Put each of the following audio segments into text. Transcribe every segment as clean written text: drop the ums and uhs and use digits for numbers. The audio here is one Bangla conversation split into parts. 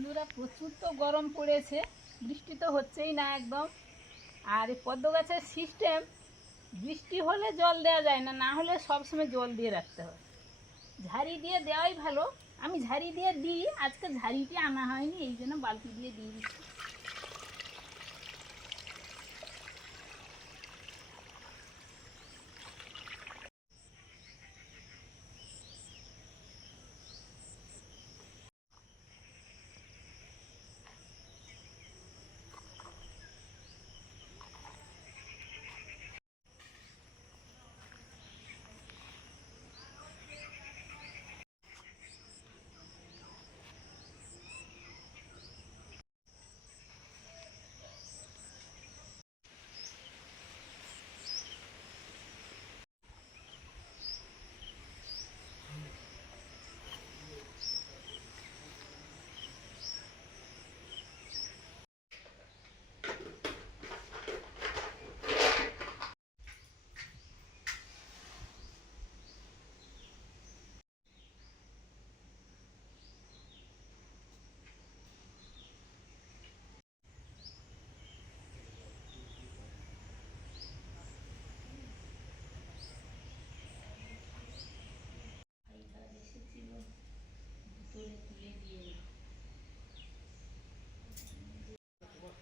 বন্ধুরা প্রচুর তো গরম পড়েছে, বৃষ্টি তো হচ্ছেই না একদম। আর এই পদ্ম গাছের সিস্টেম, বৃষ্টি হলে জল দেওয়া যায় না, না হলে সবসময় জল দিয়ে রাখতে হয়। ঝাড়ি দিয়ে দেওয়াই ভালো। আমি ঝাড়ি দিয়ে দিই, আজকে ঝাড়িটি আনা হয়নি, এই জন্য বালতি দিয়ে দিয়ে দিচ্ছি।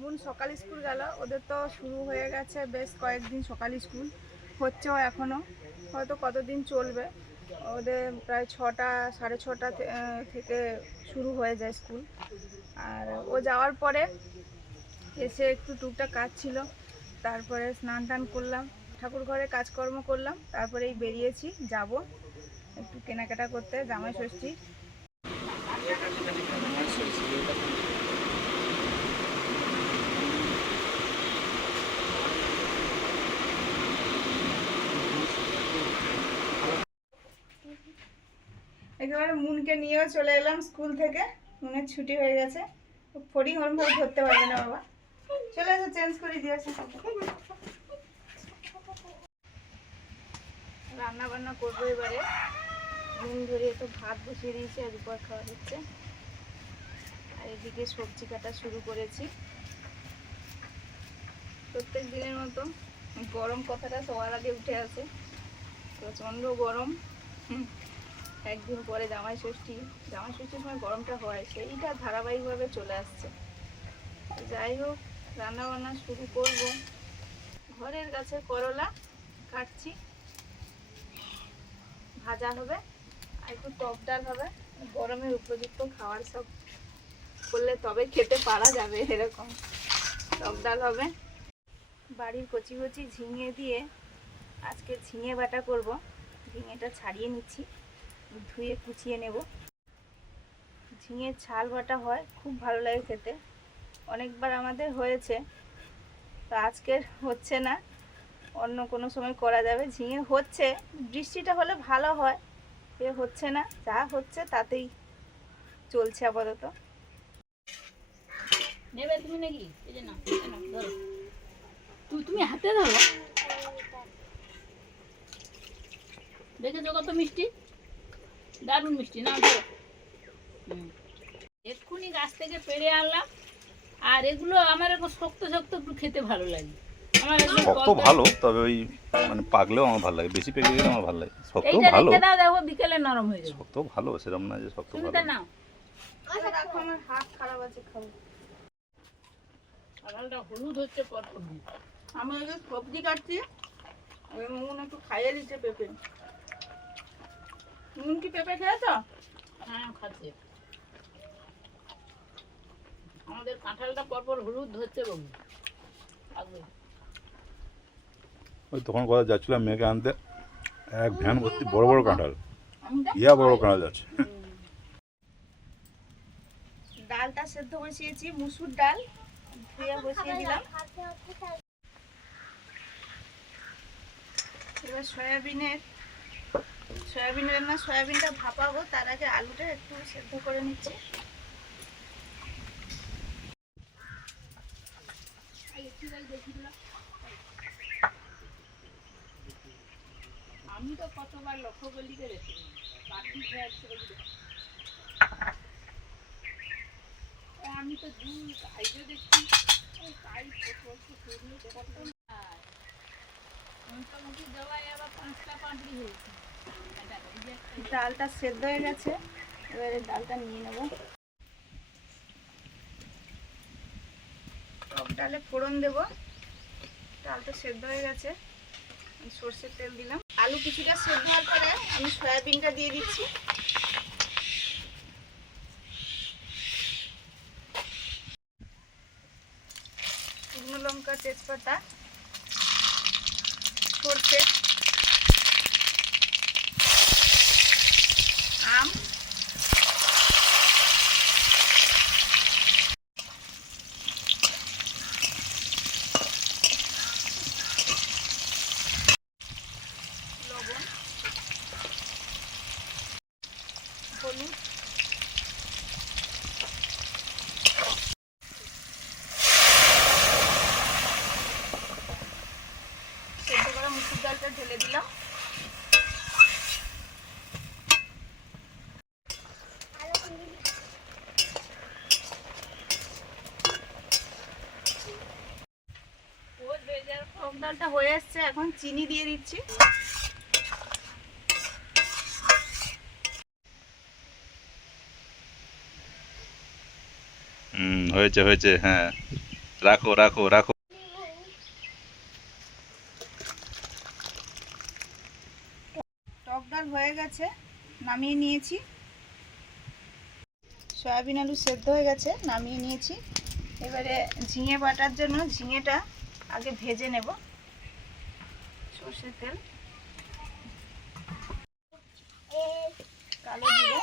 মুন সকাল স্কুল গেল, ওদের তো শুরু হয়ে গেছে বেশ কয়েকদিন সকাল স্কুল হচ্ছেও, এখনও হয়তো কতদিন চলবে। ওদের প্রায় 6টা 6:30 থেকে শুরু হয়ে যায় স্কুল। আর ও যাওয়ার পরে এসে একটু টুকটাক কাজ ছিল, তারপরে স্নান টান করলাম, ঠাকুর ঘরে কাজকর্ম করলাম, তারপরে এই বেরিয়েছি, যাব একটু কেনাকাটা করতে জামাই ষষ্ঠী। একেবারে মুনকে নিয়েও চলে এলাম স্কুল থেকে, মুনের ছুটি হয়ে গেছে। ফড়িং ওরম ভাবে ধরতে পারবে না বাবা, চলে এসে চেঞ্জ করে দিয়েছে। রান্না বান্না করবো এবারে। মুন ধরিয়ে তো ভাত বসিয়ে দিয়েছি, আর উপর খাওয়া হচ্ছে, আর এদিকে সবজি কাটা শুরু করেছি। প্রত্যেক দিনের মতো গরম কথাটা সবার আগে উঠে আসে, প্রচণ্ড গরম। একদিন পরে জামাই ষষ্ঠীর সময় গরমটা হয়, সেইটা ধারাবাহিকভাবে চলে আসছে। যাই হোক, রান্না বান্না শুরু করব। ঘরের গাছে করলা কাটছি, ভাজা হবে, আর একটু টক ডাল হবে। গরমের উপযুক্ত খাবার সব করলে তবে খেতে পারা যাবে, এরকম টক ডাল হবে। বাড়ির কচি কচি ঝিঙে দিয়ে আজকে ঝিঙে বাটা করব। ঝিঙেটা ছাড়িয়ে নিচ্ছি, ধুয়ে কুচিয়ে নেব। ঝিঙের ছাল বাটা হয়, খুব ভালো লাগে খেতে। অনেকবার আমাদের হয়েছে, তো আজকের হচ্ছে না, অন্য কোনো সময় করা যাবে। ঝিঙে হচ্ছে, বৃষ্টিটা হলে ভালো হয়, এ হচ্ছে না, যা হচ্ছে তাতেই চলছে আপাতত। নেবে তুমি নাকি? এই যে না, ধরো, তুমি হাতে ধরো। দেখেছো কত মিষ্টি, দারুণ মিষ্টি। না ধরো, এক্ষুনি গাছ থেকে পেড়ে আনলাম। আর এগুলো আমার এরকম শক্ত শক্ত একটু খেতে ভালো লাগে। আমার শক্ত ভালো, তবে ওই মানে পাকলেও আমার ভালো লাগে, বেশি পেকে গেলে আমার ভালো লাগে। শক্ত এইটা ভালো, রেখে দাও, দেখো বিকেলে নরম হয়ে যাবে। শক্ত ভালো, সেরকম না যে শক্ত তুমি ভালো তা নাও। রাখো, আমার হাত খারাপ আছে, খাবো। আড়ালটা হলুদ হচ্ছে পরপর। আমি ওই যে সবজি কাটছি, ওই মুন একটু খাইয়ে দিচ্ছে পেঁপে। মুন কি পেঁপে খেয়েছো? হ্যাঁ, খাচ্ছে। আমাদের কাঁঠালটা পরপর হলুদ ধরছে বাবু। ওই তখন কোথাও যাচ্ছিলাম মেয়েকে আনতে, এক ভ্যান ভর্তি বড় বড় কাঁঠাল, ইয়া বড় কাঁঠাল যাচ্ছে। ডালটা সেদ্ধ বসিয়েছি, মুসুর ডাল ধুয়ে বসিয়ে দিলাম। এবার সয়াবিনটা ভাপাবো, তার আগে আলুটা একটু সেদ্ধ করে নিচ্ছি। আমি তো কতবার লক্ষ্য করলি কে দেখি পাখি খেয়ে আমি তো দুধ খাইতে দেখছি তাই মোটামুটি দেওয়ায় আবার 5টা পাঁপড়ি হয়েছে। ডালটা সেদ্ধ হয়ে গেছে, এবারে ডালটা নিয়ে নেব। টক ডালে ফোড়ন দেব। ডালটা সেদ্ধ হয়ে গেছে, সর্ষের তেল দিলাম। আলু কিছুটা সেদ্ধ হওয়ার পরে আমি সয়াবিনটা দিয়ে দিচ্ছি। শুকনো লঙ্কা, তেজপাতা, সর্ষে, আম, লবণ, হলুদ, সেদ্ধ করা মুসুর ডালটা ঢেলে দিলাম। টক ডালটা হয়ে এসছে, এখন চিনি দিয়ে দিচ্ছি। হয়েছে হয়েছে, হ্যাঁ রাখো রাখো রাখো। টক ডাল হয়ে গেছে, নামিয়ে নিয়েছি। সয়াবিন আলু সেদ্ধ হয়ে গেছে, নামিয়ে নিয়েছি। এবারে ঝিঙে বাটার জন্য ঝিঙেটা আগে ভেজে নেব। সর্ষের তেল, কালো জিরে,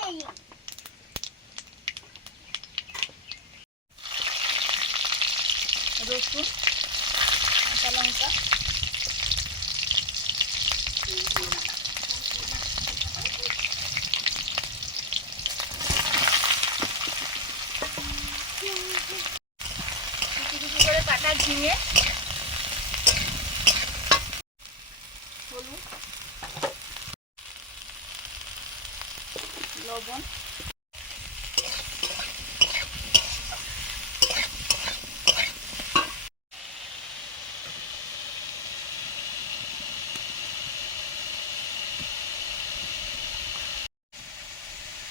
রসুন, কাঁচা লঙ্কা, কুচি কুচি করে কাটা ঝিঙে, হলুদ, লবণ,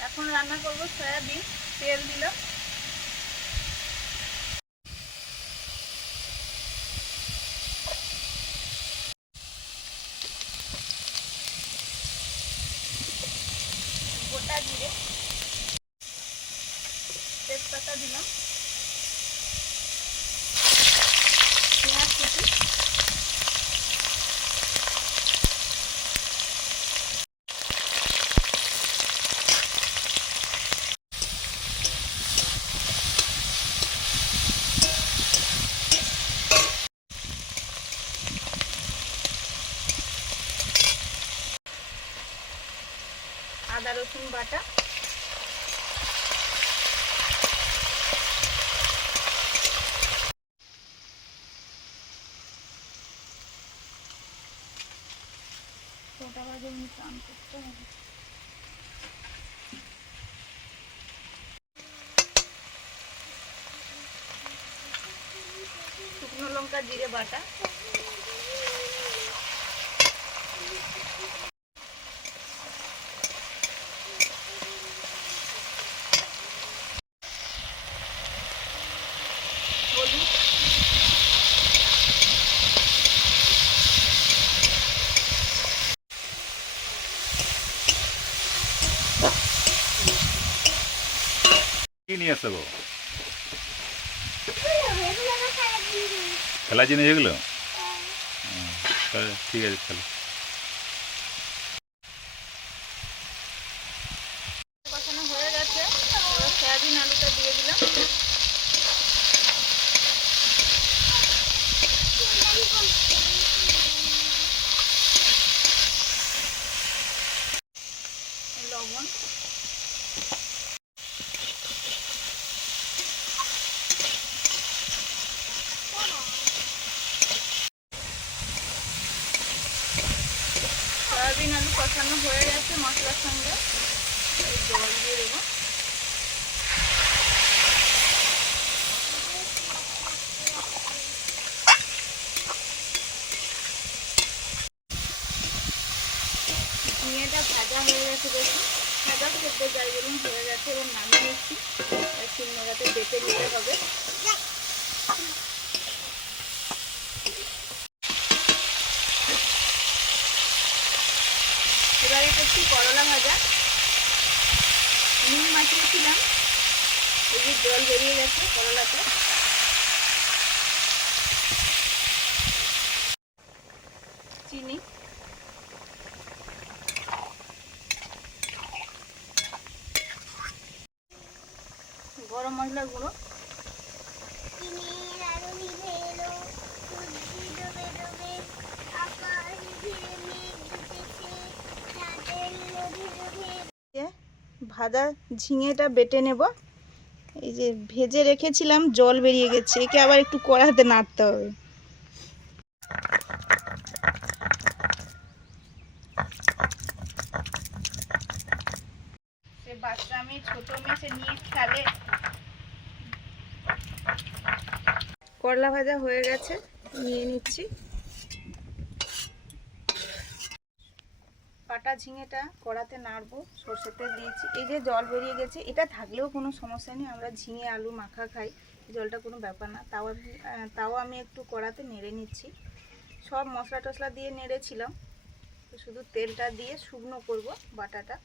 এখন রান্না করব সয়াবিন। তেল দিলাম, গোটা জিরে, তেজপাতা দিলাম, পেঁয়াজ কুচি, আদা রসুন বাটা, কটা বাজে স্নান করতে হবে। শুকনো লঙ্কা, জিরে বাটা, হলুদ, কি নিয়ে আসতে গো? খেলা জিনিস এগুলো? ঠিক আছে, খেলো। কষানো হয়ে গেছে, এবার সয়াবিন আলুটা দিয়ে দিলাম। লবণ, সয়াবিন আলু কষানো হয়ে গেছে মশলার সঙ্গে, জল দিয়ে দেবো। ভাজা হয়ে গেছে দেখুন, ভাজা করতে যাই বলুন হয়ে গেছে। এবার নামিয়ে নিচ্ছি, শিলনোড়াতে বেটে নিতে হবে। এবারে করছি করলা ভাজা। নুন মাখিয়েছিলাম, এই যে জল বেরিয়ে গেছে করলাতে। চিনি, গরম মশলার গুঁড়ো, ভাজা ঝিঙেটা বেটে নেব। এই যে ভেজে রেখেছিলাম, জল বেরিয়ে গেছে, একে আবার একটু কড়াইতে নাড়তে হবে। সে বাচ্চা মেয়ে, ছোট মেয়ে, সে নিয়ে খেলে। করলা ভাজা হয়ে গেছে, নিয়ে নিচ্ছি। কাটা ঝিঙেটা কড়াতে নাড়বো, সরষের তেল দিয়েছি। এই যে জল বেরিয়ে গেছে, এটা থাকলেও কোনো সমস্যা নেই, আমরা ঝিঙে আলু মাখা খাই, জলটা কোনো ব্যাপার না। তাও আমি একটু কড়াতে নেড়ে নিচ্ছি। সব মশলা টশলা দিয়ে নেড়েছিলাম, শুধু তেলটা দিয়ে শুকনো করব বাটাটা।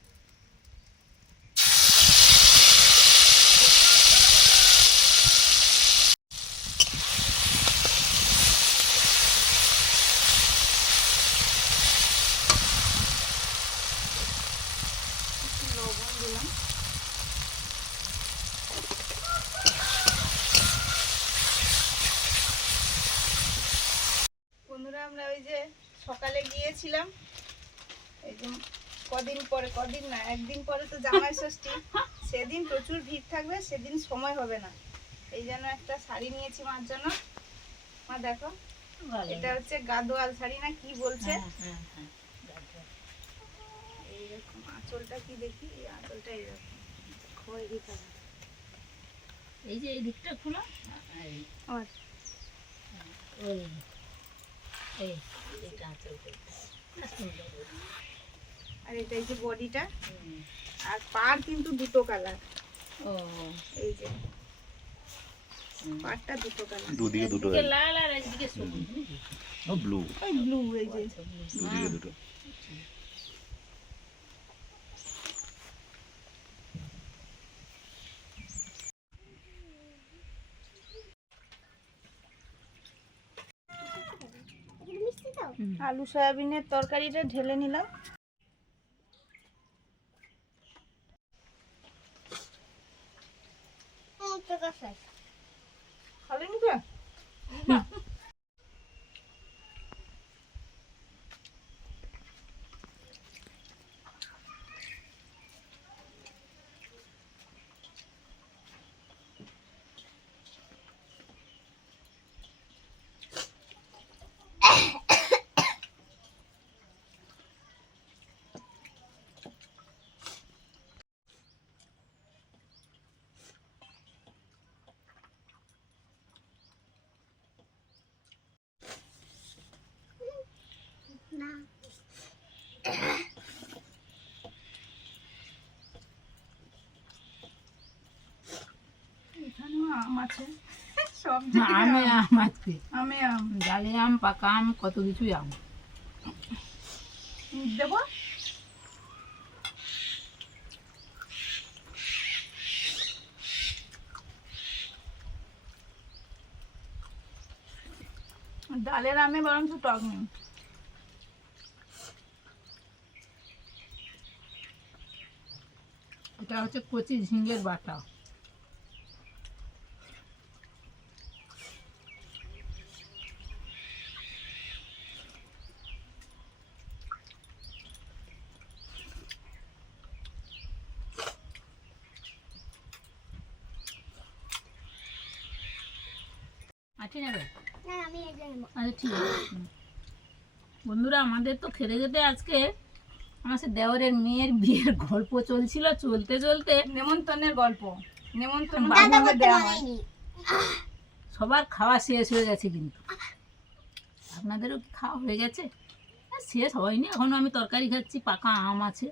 লবণ দিলাম। বন্ধুরা, আমরা ওই যে সকালে গিয়েছিলাম, এই যে কদিন না, একদিন পরে তো জামাই ষষ্ঠী, সেদিন প্রচুর ভিড় থাকবে, সেদিন সময় হবে না। এই জন্য একটা শাড়ি নিয়েছি মার জন্য। মা দেখো, এটা হচ্ছে গাদোয়াল শাড়ি না কি বলছে, এইরকম আঁচলটা কি দেখি, এই আঁচলটা এইরকম খয়েরি কালার। এই যে এই দিকটা খোলা, আর এটা এই যে বডিটা, আর পাড় কিন্তু দুটো কালার। এই যে পাড়টা দুটো কালার, দুদিকে দুটো লাল আর একদিকে সবুজ, ব্লু, ওই ব্লু, এই যে দুদিকে দুটো। আলু সয়াবিনের তরকারিটা ঢেলে নিলাম। খালি নিবে? এখানেও আম আছে, সব আমে আম আছে, আমে আম ডালে আম, পাকা আম, কত কিছুই আম। দেবো। ডালের আমে বরঞ্চ টক নেই। এটা হচ্ছে কচি ঝিঙ্গের বাটা। আচ্ছা নেবে, আচ্ছা ঠিক আছে। বন্ধুরা, আমাদের তো খেতে খেতে আজকে আমার সে দেওরের মেয়ের বিয়ের গল্প চলছিল, চলতে চলতে নেমন্তন্নের গল্প, নেমন্তন্ন বাবা কিভাবে দেওয়া হয়। সবার খাওয়া শেষ হয়ে গেছে, কিন্তু আপনাদেরও কি খাওয়া হয়ে গেছে? শেষ হয়নি, এখনো আমি তরকারি খাচ্ছি, পাকা আম আছে,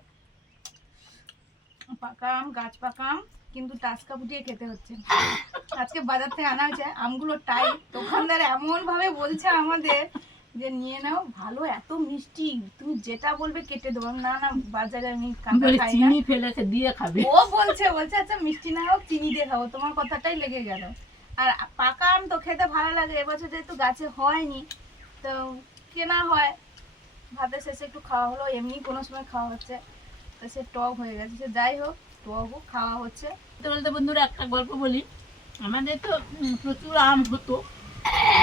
পাকা আম, গাছ পাকা আম, কিন্তু টাটকা ফুটিয়ে খেতে হচ্ছে। আজকে বাজার থেকে আনা হয়েছে আমগুলো টাইট, দোকানদার এমন ভাবে বলছে আমাদের যে নিয়ে নাও, ভালো, এত মিষ্টি, তুমি যেটা বলবে কেটে দেবো। না না, বাজারে আমি কাঁচা বলে খাই না। চিনি ফেলেছে দিয়ে খাবে। ও বলছে আচ্ছা মিষ্টি না হোক চিনি দিয়ে খাবো, তোমার কথাটাই লেগে গেল। আর পাকা আম তো খেতে ভালো লাগে, এবছর যেহেতু গাছে হয়নি তো কেনা হয়, ভাতের শেষে একটু খাওয়া হলো, এমনি কোনো সময় খাওয়া হচ্ছে, তো সে টক হয়ে গেছে, সে যাই হোক টকও খাওয়া হচ্ছে। বলতে বলতে বন্ধুরা একটা গল্প বলি। আমাদের তো প্রচুর আম হতো,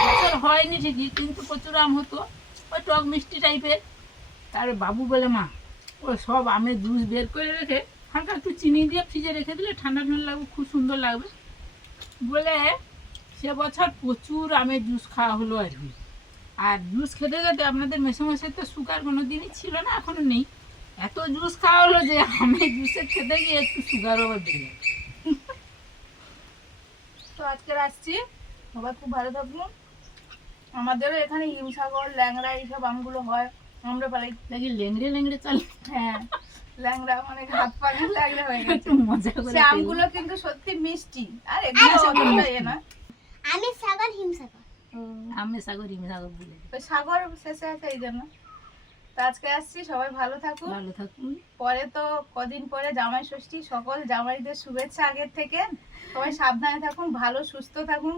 বছর হয়নি ঠিকই কিন্তু প্রচুর আম হতো, ওই টক মিষ্টি টাইপের। তার বাবু বলে মা ও সব আমের জুস বের করে রেখে হালকা একটু চিনি দিয়ে ফ্রিজে রেখে দিলে ঠান্ডা ঠান্ডা লাগবে, খুব সুন্দর লাগবে বলে সে বছর প্রচুর আমের জুস খাওয়া হলো আর কি। আর জুস খেতে খেতে আপনাদের মেসোমশাই তো সুগার কোনো দিনই ছিল না, এখনো নেই, এত জুস খাওয়া হলো যে আমের জুসে খেতে গিয়ে একটু সুগারও আবার বেড়ে গেল। তো আজকে আসছি, সবাই খুব ভালো থাকবো। আমাদেরও এখানে হিমসাগর, ল্যাংড়া এইসব আমগুলো হয়, আমরা পালাই। দেখি লেংড়ে লেংড়ে চাল হ্যাঁ, ল্যাংড়া মানে হাত পা ল্যাংড়া হয়ে গেছে। একটু মজা করে সে আমগুলো কিন্তু সত্যি মিষ্টি, আর এগুলো অতটা এ না। আমি সাগর হিমসাগর। আমি সাগর হিমসাগর বলে তো সাগর শেষে আছে এই জন্য। তো আজকে আসছি, সবাই ভালো থাকুন। ভালো থাকুন। পরে তো কদিন পরে জামাই ষষ্ঠী, সকল জামাইদের শুভেচ্ছা আগের থেকে। সবাই সাবধানে থাকুন, ভালো সুস্থ থাকুন,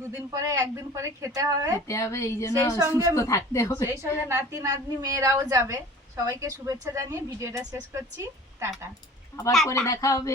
দুদিন পরে একদিন পরে খেতে হবে, খেতে হবে, এই জন্য সেই সঙ্গে সুস্থ থাকতে হবে। সেই সঙ্গে নাতি নাতনি মেয়েরাও যাবে। সবাইকে শুভেচ্ছা জানিয়ে ভিডিওটা শেষ করছি, টাটা। আবার পরে দেখা হবে।